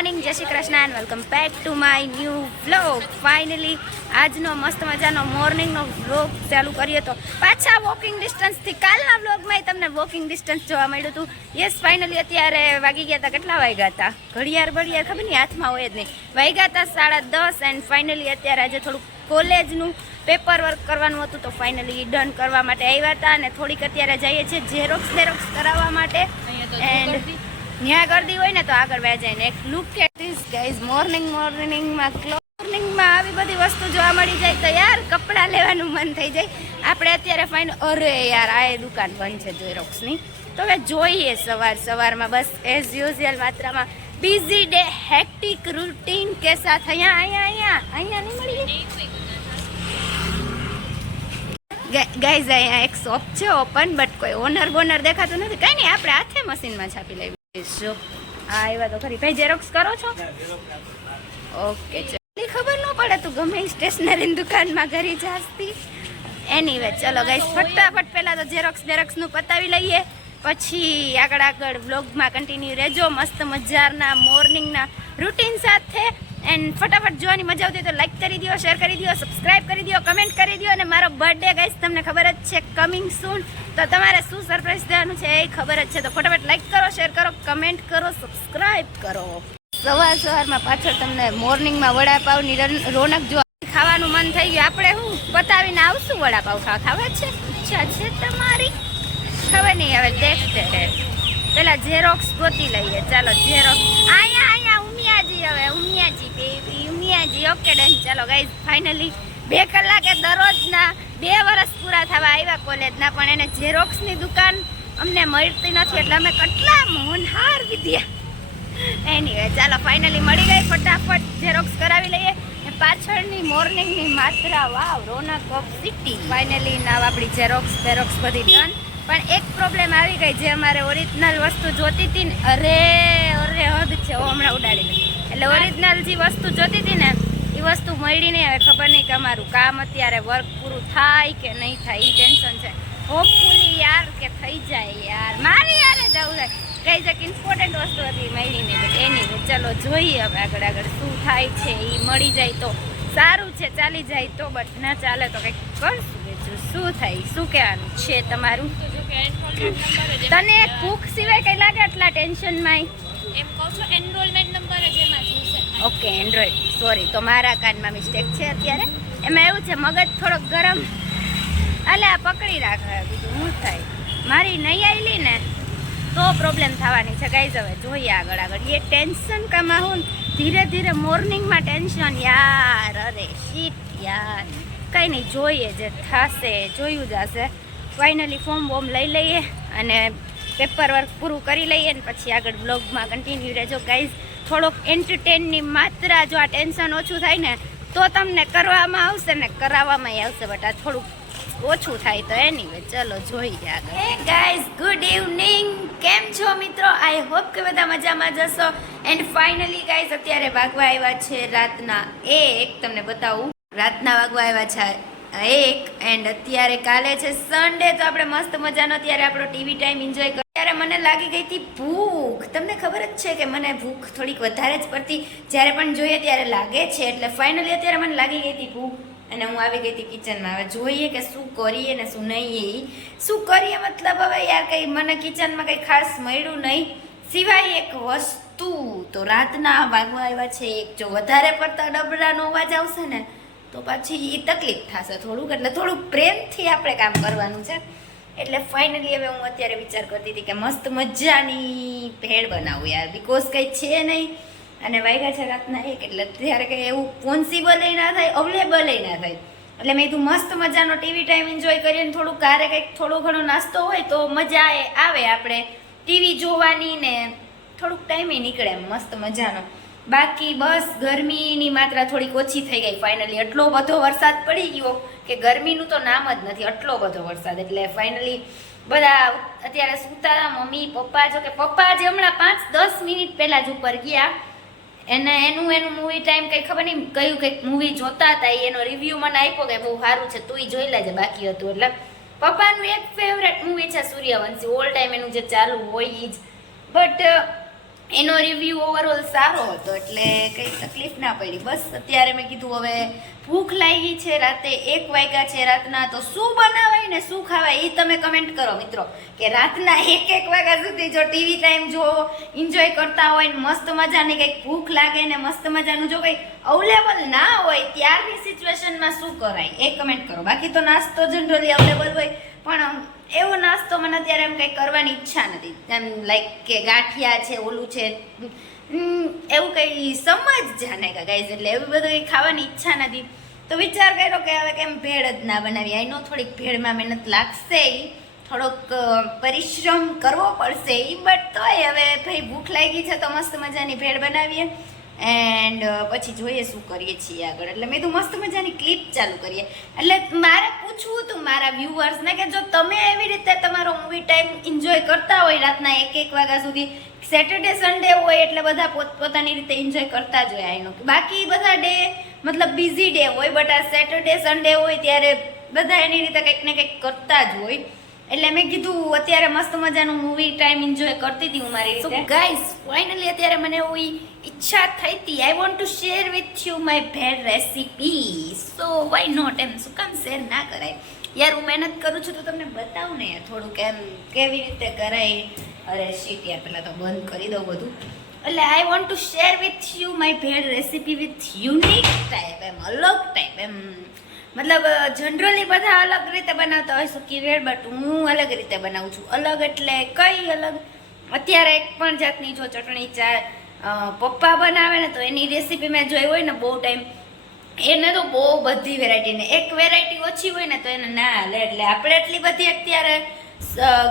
Morning જય Shri Krishna and welcome back to my new vlog finally આજનો મસ્ત મજાનો મોર્નિંગનો વ્લોગ ચાલુ કરીએ તો પાછા વોકિંગ ડિસ્ટન્સથી કાલના વ્લોગમાં તમને વોકિંગ ડિસ્ટન્સ જોવા મળ્યું હતું. યસ ફાઇનલી અત્યારે વાગી ગયા હતા કેટલા વાગ્યા હતા ઘડિયાળ ઘડિયાળ ખબર નહીં હાથમાં હોય જ નહીં. વાગ્યા હતા સાડા દસ એન્ડ ફાઇનલી અત્યારે આજે થોડુંક કોલેજનું પેપર વર્ક કરવાનું હતું તો ફાઇનલી ડન કરવા માટે આવ્યા હતા અને થોડીક અત્યારે જઈએ છીએ ઝેરોક્સ ઝેરોક્સ કરાવવા માટે. એન્ડ ત્યાં ગરદી હોય ને તો આગળ બે જઈને એક look at this guys morning મોર્નિંગમાં મોર્નિંગમાં આવી બધી વસ્તુ જોવા મળી જાય તો યાર કપડાં લેવાનું મન થઈ જાય. આપણે અત્યારે ફાઇન અરે યાર, આ એ દુકાન બંધ છે ઝેરોક્સની તો હવે જોઈએ સવાર સવારમાં, બસ એઝ યુઝ્યુઅલ માત્રામાં. બિઝી ડે હેક્ટિક રૂટીન કે સાથ અહીંયા અહીંયા અહીંયા અહીંયા નહીં મળી ગાઈઝ અહીંયા એક શોપ છે ઓપન બટ કોઈ ઓનર બોનર દેખાતું નથી. કઈ નહીં, આપણે હાથે મશીનમાં છાપી લેવી જો હા આવ્યા તો ખરી ભાઈ ઝેરોક્સ કરો છો ઓકે ચલો ખબર ન પડે તું ગમે સ્ટેશનરી દુકાનમાં ઘરે જાસ્તી. એનીવે ચલો ગાઈસ ફટાફટ પહેલા તો ઝેરોક્સ ઝેરોક્સનું પતાવી લઈએ. પછી આગળ આગળ વ્લોગમાં કન્ટિન્યુ રહેજો. મસ્ત મજાના મોર્નિંગના રૂટીન સાથે. એન્ડ ફટાફટ જોવાની મજા આવતી તો લાઈક કરી દો શેર કરી દો સબસ્ક્રાઇબ કરી દો કમેન્ટ કરી દો અને મારો બર્થડે ગાઈસ તમને ખબર જ છે કમિંગ સૂન તો તમારે શું સરપ્રાઈઝ દેવાનું છે એ ખબર જ છે. તો ફટાફટ લાઈક કરો શેર કરો કમેન્ટ કરો સબસ્ક્રાઇબ કરો. સવાર સવારમાં પાછળ તમને મોર્નિંગમાં વડાપાવની રોનક જો ખાવાનું મન થઈ ગયું. આપણે હું બતાવીને આવશું વડાપાવ ખાવા. ખાવા છે? ઈચ્છા છે તમારી? ખબર નહીં, હવે દેખતે હે પેલા ઝેરોક્સ ગોતી લઈએ. ચાલો ઝેરોક્સ અહીંયા અહીંયા ઉમિયાજી હવે, Umiyaji baby, Umiyaji. Okay done ચાલો ગાઈઝ ફાઇનલી બે કલાકે દરરોજના બે વર્ષ પૂરા થવા આવ્યા કોલેજના, પણ એને ઝેરોક્સની દુકાન અમને મળતી નથી, એટલે અમે કેટલા મોનહાર વિદ્યા એની ચાલો ફાઇનલી મળી ગઈ, ફટાફટ ઝેરોક્સ કરાવી લઈએ. ને પાછળની મોર્નિંગની માત્રા, વાવ, રોનક ઓફ સિટી ફાઇનલી નાવ આપણી ઝેરોક્સ ઝેરોક્સ બધી ડન પણ એક પ્રોબ્લેમ આવી ગઈ, જે અમારે ઓરિજિનલ વસ્તુ જોતી હતી ને, અરે! અરે હદ છે ઓ હમણાં ઉડાડી એટલે ઓરિજિનલ જે વસ્તુ જોતી હતી ને એ વસ્તુ મળી નહીં હવે ખબર નહીં કે અમારું કામ અત્યારે વર્ક પૂરું થાય કે નહીં થાય એ ટેન્શન છે. હોપફુલી યાર કે થઈ જાય યાર. મારે યારે જવું થાય. કઈ જક ઇમ્પોર્ટન્ટ વસ્તુ હતી મળી નહીં એની ચલો જોઈએ હવે આગળ આગળ શું થાય છે એ મળી જાય તો સારું છે ચાલી જાય તો બટ ના ચાલે તો કંઈક કરશું બીજું શું થાય શું કહેવાનું છે તમારું? તને ભૂખ સિવાય કઈ લાગે આટલા ટેન્શનમાં એમ કહું છું enrolment number okay, Android. Sorry તો મારા કાનમાં મિસ્ટેક છે અત્યારે. એમાં એવું છે, મગજ થોડોક ગરમ. એટલે આ પકડી રાખે. બીજું હું થાય? મારી નહીં આવેલી ને, તો પ્રોબ્લેમ થવાની છે. ગાઈઝ હવે જોઈએ આગળ આગળ. એ ટેન્શન કામાં હું ધીરે ધીરે મોર્નિંગમાં ટેન્શન યાર, અરે શીટ યાર. કંઈ નહીં, જોઈએ જે થશે, જોયું જ હશે. ફાઇનલી ફોર્મ બોમ લઈ લઈએ અને પેપર વર્ક પૂરું કરી લઈએ ને પછી આગળ બ્લોગમાં કન્ટિન્યુ રહેજો. ગાઈઝ થોડોક એન્ટરટેનની માત્રા જો આ ટેન્શન ઓછું થાય ને, તો તમને કરવામાં આવશે ને કરાવવામાં આવશે બટ આ થોડુંક ઓછું થાય તો એની ચલો જોઈએ આગળ. ગાઈઝ ગુડ ઇવનિંગ કેમ છો મિત્રો? આઈ હોપ કે બધા મજામાં જશો એન્ડ ફાઇનલી ગાઈઝ અત્યારે વાગવા આવ્યા છે રાતના એક. તમને બતાવું, રાતના વાગવા આવ્યા છે એક એન્ડ અત્યારે કાલે છે સન્ડે તો આપણે મસ્ત મજાનો ત્યારે આપણો ટીવી ટાઈમ એન્જોય કર ત્યારે મને લાગી ગઈ હતી ભૂખ. તમને ખબર જ છે કે મને ભૂખ થોડીક વધારે જ પડતી જ્યારે પણ જોઈએ ત્યારે લાગે છે. એટલે ફાઇનલી અત્યારે મને લાગી ગઈ હતી ભૂખ. અને હું આવી ગઈ હતી કિચનમાં હવે જોઈએ કે શું કરીએ ને શું નહીં. શું કરીએ? મતલબ હવે યાર કંઈ મને કિચનમાં કંઈ ખાસ મળ્યું નહીં. સિવાય એક વસ્તુ. તો રાતના વાગવા આવ્યા છે. એક જો વધારે પડતા ડબડાનો અવાજ આવશે ને તો પછી એ તકલીફ થશે થોડુંક, એટલે થોડુંક પ્રેમથી આપણે કામ કરવાનું છે. એટલે ફાઇનલી હવે હું અત્યારે વિચાર કરતી હતી કે મસ્ત મજાની ભેળ બનાવું યાર બિકોઝ કંઈ છે નહીં. અને વાગ્યા છે રાતના એક, એટલે ત્યારે કંઈ એવું પોન્સિબલ ના થાય અવેલેબલ ના થાય. એટલે મેં કીધું મસ્ત મજાનો ટીવી ટાઈમ એન્જોય કરીએ ને થોડુંક કારે કંઈક થોડો ઘણો નાસ્તો હોય તો મજા આવે આપણે. ટીવી જોવાની ને થોડુંક ટાઈમે નીકળે એમ, મસ્ત મજાનો. બાકી બસ ગરમીની માત્રા થોડીક ઓછી થઈ ગઈ ફાઇનલી એટલો બધો વરસાદ પડી ગયો કે ગરમીનું તો નામ જ નથી. એટલો બધો વરસાદ. એટલે ફાઇનલી બધા અત્યારે સૂતા મમ્મી, પપ્પા, જો કે પપ્પા જે હમણાં પાંચ, દસ મિનિટ પહેલાં જ ઉપર ગયા. એને એનું એનું મૂવી ટાઈમ કંઈ ખબર નહીં. કયું કંઈક મૂવી જોતા હતા એનો રિવ્યૂ મને આપ્યો કે બહુ સારું છે તું જોઈ લેજે, બાકી હતું. એટલે પપ્પાનું એક ફેવરેટ મૂવી છે સૂર્યવંશી. ઓલ ટાઈમ એનું જે ચાલુ હોય જ. બટ એનો રિવ્યૂ ઓવરઓલ સારો હતો, એટલે કંઈ તકલીફ ના પડી. બસ અત્યારે મેં કીધું, હવે ભૂખ લાગી છે, રાતે એક વાગ્યા છે રાતના, તો શું બનાવાય ને શું ખાવાય એ તમે કમેન્ટ કરો મિત્રો. કે રાતના એક એક વાગ્યા સુધી જો ટીવી ટાઈમ જો એન્જોય કરતા હોય ને મસ્ત મજાની કંઈક ભૂખ લાગે ને મસ્ત મજાનું જો કંઈ અવેલેબલ ના હોય, ત્યારની સિચ્યુએશનમાં શું કરાય એ કમેન્ટ કરો. બાકી તો નાસ્તો જનરલી અવેલેબલ હોય, પણ એવો નાસ્તો મને અત્યારે એમ કંઈ કરવાની ઈચ્છા નથી. એમ લાઈક કે ગાંઠિયા છે, ઓલું છે. એવું કંઈ સમજ જાને કા ગાઈઝ એટલે એવું બધું કંઈ ખાવાની ઈચ્છા નથી. તો વિચાર કર્યો કે હવે કેમ ભેળ જ ના બનાવી આઈ નો થોડીક ભેળમાં મહેનત લાગશે. થોડોક પરિશ્રમ કરવો પડશે એ બટ તોય હવે ભાઈ ભૂખ લાગી છે તો મસ્ત મજાની ભેળ બનાવીએ. એન્ડ પછી જોઈએ શું કરીએ છીએ આગળ. એટલે મેં તો મસ્ત મજાની ક્લિપ ચાલુ કરીએ. એટલે મારે પૂછવું હતું મારા વ્યુઅર્સને કે જો તમે એવી રીતે તમારો મૂવી ટાઈમ એન્જોય કરતા હોય રાતના એક એક વાગ્યા સુધી સેટરડે સન્ડે હોય એટલે બધા પોતપોતાની રીતે એન્જોય કરતા જ હોય આઈનો બાકી બધા ડે મતલબ બિઝી ડે હોય બટ આ સેટરડે સન્ડે હોય ત્યારે બધા એની રીતે કંઈક ને કંઈક કરતા જ હોય. એટલે મેં કીધું અત્યારે મસ્ત મજાનું મૂવી ટાઈમ એન્જોય કરતી હતી હું મારી રીતે. ગાઈસ ફાઇનલી અત્યારે મને એવી ઈચ્છા થઈ હતી. I want to share with you my bhel recipe so why not એમ શું કામ શેર ના કરાય? યાર હું મહેનત કરું છું તો તમને બતાવું ને યાર થોડુંક એમ કેવી રીતે કરાય અરે શીટ યાર પહેલાં તો બંધ કરી દઉં બધું. એટલે I want to share with you my bhel recipe with unique type એમ અલગ ટાઈપ એમ મતલબ જનરલી બધા અલગ રીતે બનાવતા હોય છે. ભેળ બટ હું અલગ રીતે બનાવું છું. અલગ એટલે કઈ અલગ? અત્યારે એક પણ જાતની જો ચટણી ચા પપ્પા બનાવે ને તો એની રેસીપી મેં જોઈ હોય ને બહુ ટાઈમ એને તો બહુ બધી વેરાયટી ને. એક વેરાયટી ઓછી હોય ને તો એને ના હાલે. એટલે આપણે એટલી બધી અત્યારે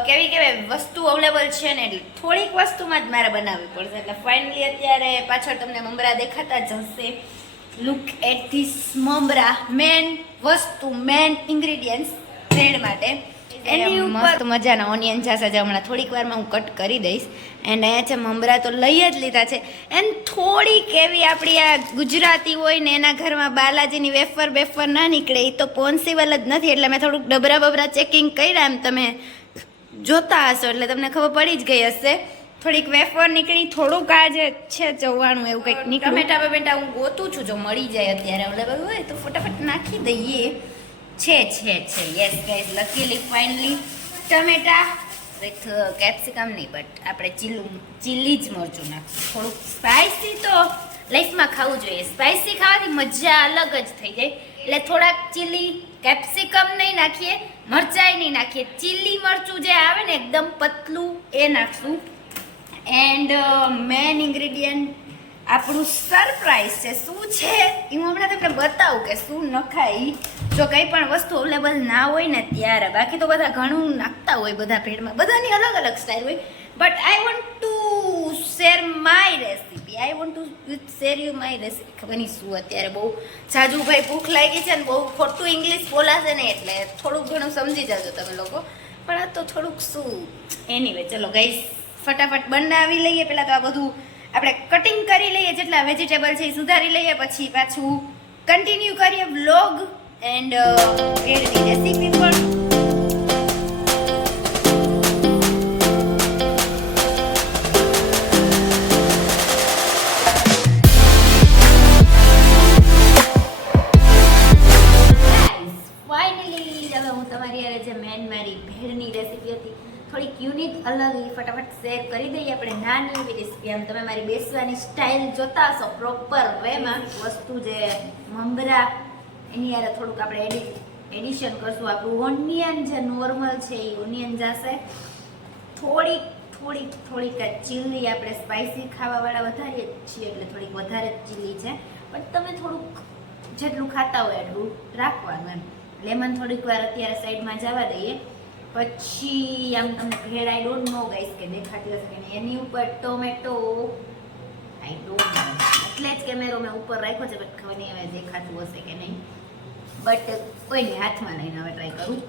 કેવી કેવી વસ્તુ અવેલેબલ છે ને એટલે થોડીક વસ્તુમાં જ મારે બનાવવી પડશે. એટલે ફાઇનલી અત્યારે પાછળ તમને મમરા દેખાતા જ હશે. લુક એટ ધીસ મમરા મેન વસ્તુ મેન ઇન્ગ્રેડિયન્ટ્સ બ્રેડ માટે. એની ઉપર મસ્ત મજાના ઓનિયન છાસ જ હમણાં થોડીક વારમાં હું કટ કરી દઈશ. એન્ડ અહીંયા છે મમરા તો લઈ જ લીધા છે. એન્ડ થોડીક એવી આપણી આ ગુજરાતી હોય ને એના ઘરમાં બાલાજીની વેફર બેફર ના નીકળે એ તો પોન્સિબલ જ નથી. એટલે મેં થોડુંક ડબરા બબરા ચેકિંગ કર્યા એમ તમે જોતા હશો એટલે તમને ખબર પડી જ ગઈ હશે. થોડીક વેફર નીકળી થોડુંક આ જે છે ચવાણું એવું કંઈક નીકળ્યું. ટમેટા બમેટા હું ગોતું છું જો મળી જાય અત્યારે અવેલેબલ હોય તો ફટાફટ નાખી દઈએ. છે છે છે. યસ ગાઈઝ લકીલી ફાઇનલી ટમેટા વિથ કેપ્સિકમ નહીં બટ આપણે ચીલું ચીલી જ મરચું નાખશું. થોડુંક સ્પાઇસી તો લાઈફમાં ખાવું જોઈએ. સ્પાઇસી ખાવાથી મજા અલગ જ થઈ જાય. એટલે થોડાક ચીલી કેપ્સિકમ નહીં નાખીએ મરચાઈ નહીં નાખીએ. ચીલી મરચું જે આવે ને એકદમ પતલું એ નાખશું. એન્ડ મેન ઇન્ગ્રેડિયન્ટ આપણું સરપ્રાઈઝ છે. શું છે? એ હું હમણાં તમને બતાવું કે શું નખાય. જો કંઈ પણ વસ્તુ અવેલેબલ ના હોય ને ત્યારે. બાકી તો બધા ઘણું નાખતા હોય બધા ભેળમાં. બધાની અલગ અલગ સ્ટાઇલ હોય. But I want to share my recipe I want to share you my recipe ખબર નહીં શું અત્યારે બહુ જાજુ ભૂખ લાગી છે ને બહુ ખોટું ઇંગ્લિશ બોલાશે ને એટલે થોડુંક ઘણું સમજી જાજો તમે લોકો. પણ આ તો થોડુંક શું. એની વે ચલો ગઈસ ફટાફટ બનાવી લઈએ. પહેલાં તો આ બધું આપણે કટિંગ કરી લઈએ. જેટલા વેજીટેબલ છે એ સુધારી લઈએ. પછી પાછું કન્ટિન્યુ કરીએ વ્લોગ એન્ડ રેસીપી પણ એ ફટાફટ શેર કરી દઈએ. આપણે નાની એવી રેસીપી આમ તમે મારી બેસવાની સ્ટાઇલ જોતા હશો પ્રોપર વેમાં વસ્તુ જે મમરા, એની હારે થોડુંક આપણે એડિટ એડિશન કરશું. આપણું ઓનિયન જે નોર્મલ છે એ ઓનિયન જશે. થોડીક થોડીક થોડીક ચીલી આપણે સ્પાઇસી ખાવાવાળા વધારીએ જ છીએ એટલે થોડીક વધારે ચીલી છે. પણ તમે થોડુંક જેટલું ખાતા હોય એટલું રાખવાનું એમ. લેમન થોડીક વાર અત્યારે સાઈડમાં જવા દઈએ. પછી આમ તમને ઘેર આઈ ડોન્ટ નો ગાઈસ કે દેખાતી હશે કે નહીં. એની ઉપર ટોમેટો આઈ ડોન્ટ નો એટલે જ કેમેરો મેં ઉપર રાખ્યો છે બટ ખબર નહીં હવે દેખાતું હશે કે નહીં. બટ કોઈને હાથમાં લઈને હવે ટ્રાય કરું.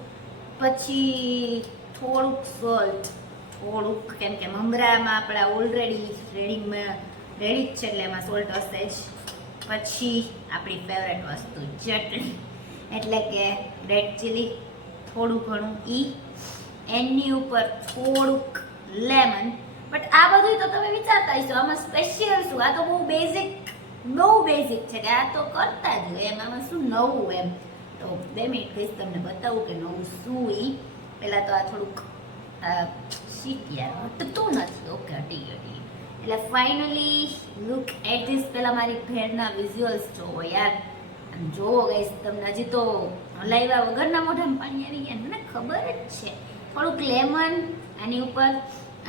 પછી થોડુંક સોલ્ટ થોડુંક કેમ કે મમરામાં આપણા ઓલરેડી રેડીમાં રેડી જ છે એટલે એમાં સોલ્ટ હશે જ. પછી આપણી ફેવરેટ વસ્તુ ચટણી. એટલે કે રેડ ચીલી થોડું ઘણું ઈ એની ઉપર થોડુંક લેમન બટ આ બધું તો તમે વિચારતા હશો, આમાં સ્પેશિયલ શું? આ તો બહુ બેઝિક બહુ બેઝિક છે કે આ તો કરતા જ હોય એમ, આમાં શું નવું એમ? તો બે મિનિટ કહીશ તમને બતાવું કે નવું શું એ પહેલાં તો આ થોડુંક શીખ્યા યાર, હટતું નથી. ઓકે, હટી ગયું. એટલે ફાઇનલી લુક એટ ધીસ પહેલાં મારી ભેળના વિઝ્યુઅલ્સ જોવો યાર. આમ જોવો ગઈશ તમને હજી તો હલાવ્યા વગરના મોઢામાં પાણી આવી ગયા મને ખબર જ છે. થોડુંક લેમન, આની ઉપર,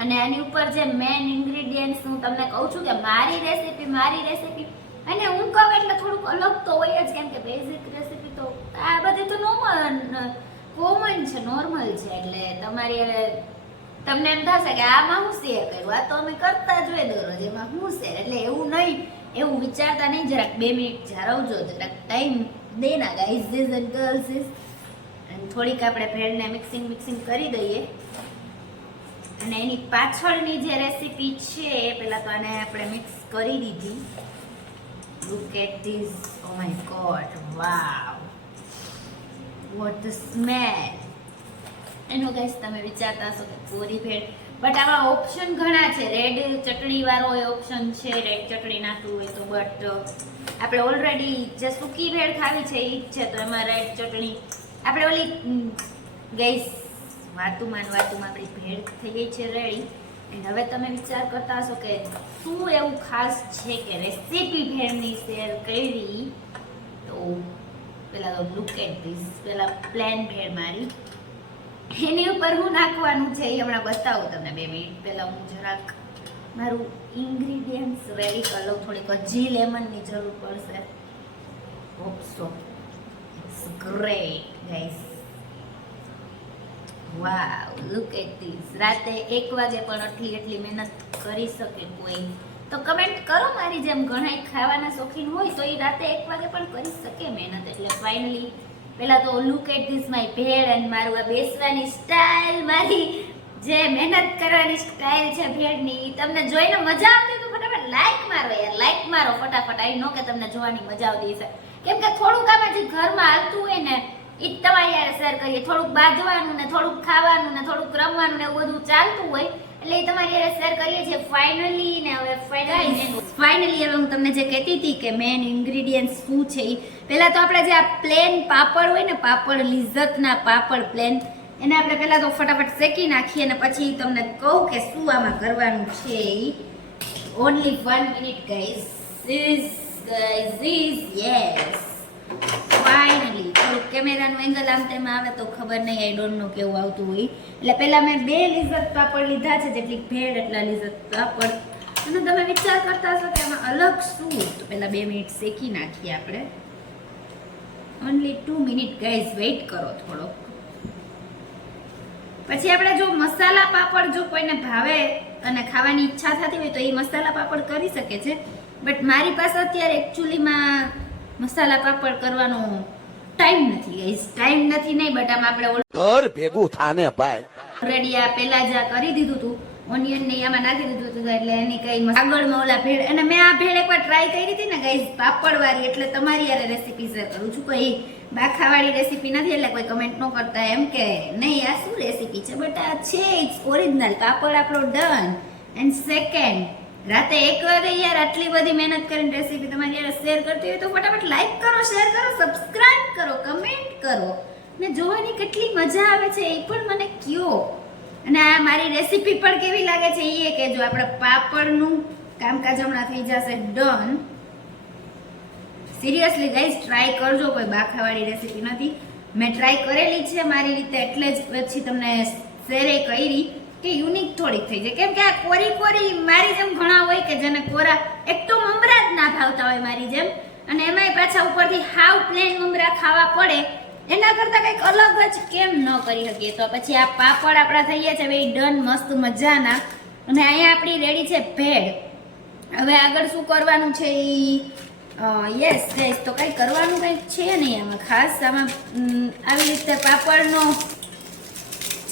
અને આની ઉપર જે મેન ઇન્ગ્રેડિયન્ટ્સ હું તમને કહું છું કે મારી રેસીપી મારી રેસીપી અને હું કહું એટલે થોડુંક અલગ તો હોય જ, કેમ કે બેઝિક રેસીપી તો આ બધી તો નોર્મલ કોમન છે નોર્મલ છે. એટલે તમારી હવે તમને એમ થશે કે આમાં હું શેર કર્યું આ તો અમે કરતા જ હોય દરરોજ, એમાં હું શેર એટલે એવું નહીં, એવું વિચારતા નહીં, જરાક બે મિનિટ જાળવજો, જરાક time Dena guys is and girls is થોડીક આપણે ભેળને મિક્સિંગ મિક્સિંગ કરી દઈએ. અને એની પાછળની જે રેસીપી છે, એ પહેલાં તો આને આપણે મિક્સ કરી દીધી. Look at this oh my God wow what the smell એનો ગાઈસ તમે વિચારતા હશો કે કોરી ભેળ. બટ આવા ઓપ્શન ઘણા છે. રેડ ચટણી વાળો ઓપ્શન છે. રેડ ચટણી નાખવું હોય તો બટ આપણે ઓલરેડી જે સૂકી ભેળ ખાવી છે એ જ છે. તો એમાં રેડ ચટણી આપણે ઓલી ગઈસ વાતુમાં વાતુમાં આપણી ભેળ થઈ ગઈ છે રેડી એન્ડ હવે તમે વિચાર કરતા હશો કે શું એવું ખાસ છે કે રેસીપી ભેળની શેર કરી. તો પેલા તો લુક એટ ધીસ પેલા પ્લેન ભેળ મારી. એની ઉપર હું નાખવાનું છે એ હમણાં બતાવું તમને બે મિનિટ પહેલાં હું જરાક મારું ઇન્ગ્રીડિયન્ટ્સ રેડી કરી લઉં. થોડીક હજી લેમનની જરૂર પડશે. Hope so great, guys. Wow, look at this. રાતે એક વાગે પણ આટલી એટલી મહેનત કરી શકે કોઈ તો કમેન્ટ કરો મારી જેમ ઘણા ખાવાના શોખીન હોય તો એ રાતે એક વાગે પણ કરી શકે મહેનત એટલે ફાઇનલી પેલા તો look at this my bhel અને મારું આ બેસવાની સ્ટાઇલ મારી જે મહેનત કરવાની સ્ટાઇલ છે ભેડની તમને જોઈને મજા આવતી તો ફટાફટ લાઈક મારો યાર લાઈક મારો ફટાફટ આઈ નો કે તમને જોવાની મજા આવતી હશે કેમ કે થોડુંક આમાં જે ઘરમાં હાલતું હોય ને એ જ તમારી યાર શેર કરીએ. થોડુંક બાંધવાનું ને થોડુંક ખાવાનું ને થોડુંક રમવાનું ને એવું બધું ચાલતું હોય એટલે એ તમારી યાર શેર કરીએ છીએ. ફાઇનલી ને હવે ફાઇનલી ફાઇનલી હવે હું તમને જે કહેતી હતી કે મેન ઇન્ગ્રીડિયન્ટ શું છે એ પહેલાં તો આપણે જે આ પ્લેન પાપડ હોય ને પાપડ લિઝતના પાપડ પ્લેન એને આપણે પહેલાં તો ફટાફટ શેકી નાખીએ અને પછી તમને કહું કે શું આમાં કરવાનું છે એ only one minute guys this guys is yes finally થોડુંક કેમેરાનું એંગલ આમ તેમ આવે તો ખબર નહીં આઈ ડોન્ટ નો કેવું આવતું હોય. એટલે પહેલાં મેં બે લિઝત પાપડ લીધા છે, જેટલી ભેળ, એટલા લિઝત પાપડ. અને તમે વિચાર કરતા હશો કે આમાં અલગ શું? તો પહેલાં બે મિનિટ શેકી નાખીએ આપણે. Only two minute guys wait કરો થોડો પછી આપણે જો મસાલા પાપડ જો કોઈને ભાવે અને ખાવાની ઈચ્છા થતી હોય તો એ મસાલા પાપડ કરી શકે છે. બટ મારી પાસે અત્યારે એકચ્યુઅલીમાં મસાલા પાપડ કરવાનો ટાઈમ નથી ગાઈઝ ટાઈમ નથી નહીં બટ આમ આપણે ઘર ભેગું થાને ભાઈ. ઓલરેડી આ પહેલા જ આ કરી દીધું હતું ઓનિયન ને આમાં નાખી દીધું હતું એટલે એની કઈ આગળમાં ઓલા ભેળ અને મેં આ ભેળ એકવાર ટ્રાય કરી હતી ને ગાઈઝ પાપડ વાળી એટલે તમારી યારે રેસીપી શેર કરું છું. કોઈ બાખાવાળી રેસીપી નથી એટલે કોઈ કમેન્ટ ન કરતા. એમ કે નહીં આ શું રેસીપી છે? બટ આ છે ઇટ્સ ઓરિજિનલ પાપડ આપણો ડન એન્ડ સેકન્ડ રાતે એક વાગે યાર આટલી બધી મહેનત કરીને રેસીપી તમારી યાર શેર કરતી હોય તો ફટાફટ લાઈક કરો શેર કરો સબસ્ક્રાઇબ કરો કમેન્ટ કરો. ને જોવાની કેટલી મજા આવે છે એ પણ મને કયો. અને આ મારી રેસીપી પણ કેવી લાગે છે એ કે જો આપણે પાપડનું કામકાજ હમણાં થઈ જશે ડન સિરિયસલી ગાઈઝ ટ્રાય કરજો, કોઈ બાખાવાળી રેસીપી નથી. મેં ટ્રાય કરેલી છે મારી રીતે, એટલે જ પછી તમને શેરે કરી. કે યુનિક થોડીક થઈ જાય. કેમ કે આ કોરી કોરી મારી જેમ ઘણા હોય કે જેને કોરા એક તો મમરા જ ના ભાવતા હોય મારી જેમ. અને એમાંય પાછા ઉપરથી હાવ પ્લેન મમરા ખાવા પડે. એના કરતાં કંઈક અલગ જ કેમ ન કરી શકીએ. તો પછી આ પાપડ આપણા થઈ ગયા છે ભાઈ ડન મસ્ત મજાના. અને અહીંયા આપણી રેડી છે ભેળ. હવે આગળ શું કરવાનું છે એ યસ ગાઈસ તો કંઈ કરવાનું કંઈક છે નહીં આમાં ખાસ. આમાં આવી રીતે પાપડનો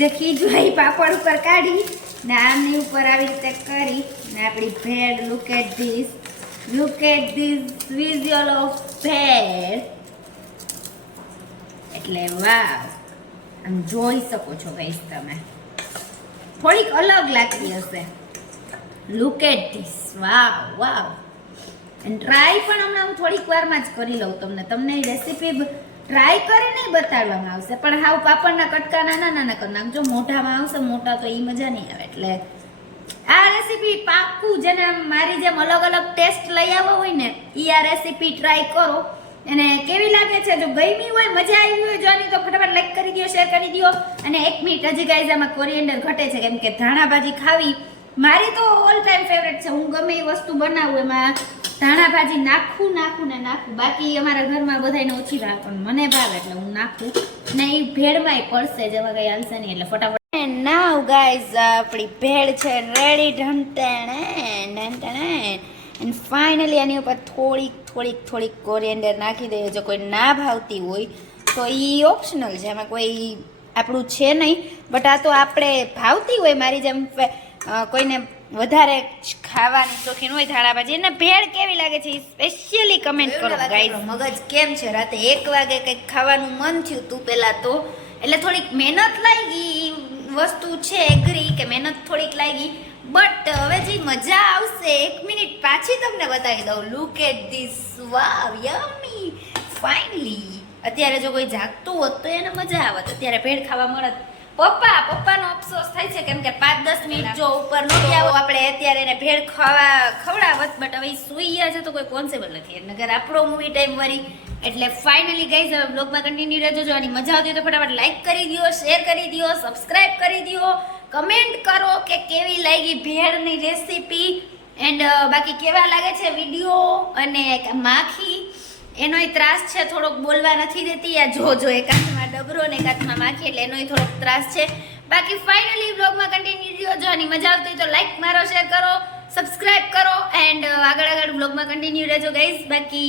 જે ખીજું એ પાપડ ઉપર કાઢી ને આની ઉપર આવી રીતે કરી ને આપણી bhel look at this look at this visual of bhel એટલે વાવ, આમ જોઈ શકો છો ગાઈસ તમે. થોડીક અલગ લાગતી હશે. Look at this wow wow. અને ટ્રાય પણ હમણાં હું થોડીક વારમાં જ કરી લઉં તમને. તમને રેસીપી ટ્રાય કરીને બતાડવામાં આવશે. પણ હાવ પાપડના કટકા નાના નાના કરી નાખજો. મોઢામાં આવશે, મોટા તો એ મજા નહીં આવે. એટલે આ રેસીપી પાક્કું જેને મારી જેમ અલગ અલગ ટેસ્ટ લઈ આવો હોય ને એ આ રેસીપી ટ્રાય કરો. અને કેવી લાગે છે? જો ગમી હોય, મજા આવી હોય જોવાની તો ફટાફટ લાઈક કરી દો શેર કરી દો અને એક મિનિટ હજી ગાઈઝ આમાં કોરિએન્ડર ઘટે છે, કેમ કે ધાણા ભાજી ખાવી મારી તો ઓલ ટાઈમ ફેવરેટ છે. હું ગમે એ વસ્તુ બનાવું એમાં ધાણા ભાજી નાખું નાખું ને નાખું. બાકી અમારા ઘરમાં બધાને ઓછી ભાવે પણ મને ભાવે એટલે હું નાખું. ને એ ભેળમાંય પડશે, જેમાં કઈ હાલશે નહીં એટલે ફટાફટ. નાવ ગાઈઝ આપણી ભેળ છે રેડી ઢંટેણે ઢંટેણે એન્ડ ફાઇનલી એની ઉપર થોડીક થોડીક થોડીક કોરિએન્ડર નાખી દઈએ. જો કોઈ ના ભાવતી હોય, તો એ ઓપ્શનલ છે. એમાં કોઈ આપણું છે નહીં. બટ આ તો આપણે ભાવતી હોય, મારી જેમ કોઈને વધારે ખાવાની શોખીન હોય ધાણાભાજી એને ભેળ કેવી લાગે છે સ્પેશિયલી કમેન્ટ કરો ગાઈઝ મગજ કેમ છે? રાતે એક વાગે કંઈક ખાવાનું મન થયું તું પહેલાં તો. એટલે થોડીક મહેનત લાગી વસ્તુ છે એગ્રી કે મહેનત થોડીક લાગી. બટ હવે જે મજા આવશે એક મિનિટ પાછી તમને બતાવી દઉં. Look at this wow yummy finally અત્યારે જો કોઈ જાગતું હોત તો એને મજા આવત. અત્યારે ભેળ ખાવા મળત પપ્પા, પપ્પાનો અફસોસ થાય છે કેમ કે પાંચ, દસ મિનિટ જો ઉપર નથી આવો આપણે અત્યારે એને ભેળ ખાવા, ખવડાવત બટ હવે સૂઈ ગયા છે તો કોઈ પોસિબલ નથી. નગર આપણો મૂવી ટાઈમ વરી એટલે ફાઇનલી ગાઈઝ હવે બ્લોગમાં કન્ટિન્યુ રહેજો. જો મજા આવતી હોય તો ફટાફટ લાઈક કરી દો શેર કરી દો સબસ્ક્રાઇબ કરી દો કમેન્ટ કરો કે કેવી લાગી ભેળની રેસીપી એન્ડ બાકી કેવા લાગે છે વીડિયો અને માખી? એનોય ત્રાસ છે, થોડોક બોલવા નથી દેતી. આ જો જો એક હાથમાં ડબરો ને એક માખી એટલે એનોય થોડોક ત્રાસ છે. બાકી ફાઇનલી બ્લોગમાં કન્ટિન્યુ રહ્યો. જો મજા આવતી તો લાઈક મારો શેર કરો સબસ્ક્રાઇબ કરો એન્ડ આગળ આગળ બ્લોગમાં કન્ટિન્યુ રહેજો ગાઈઝ બાકી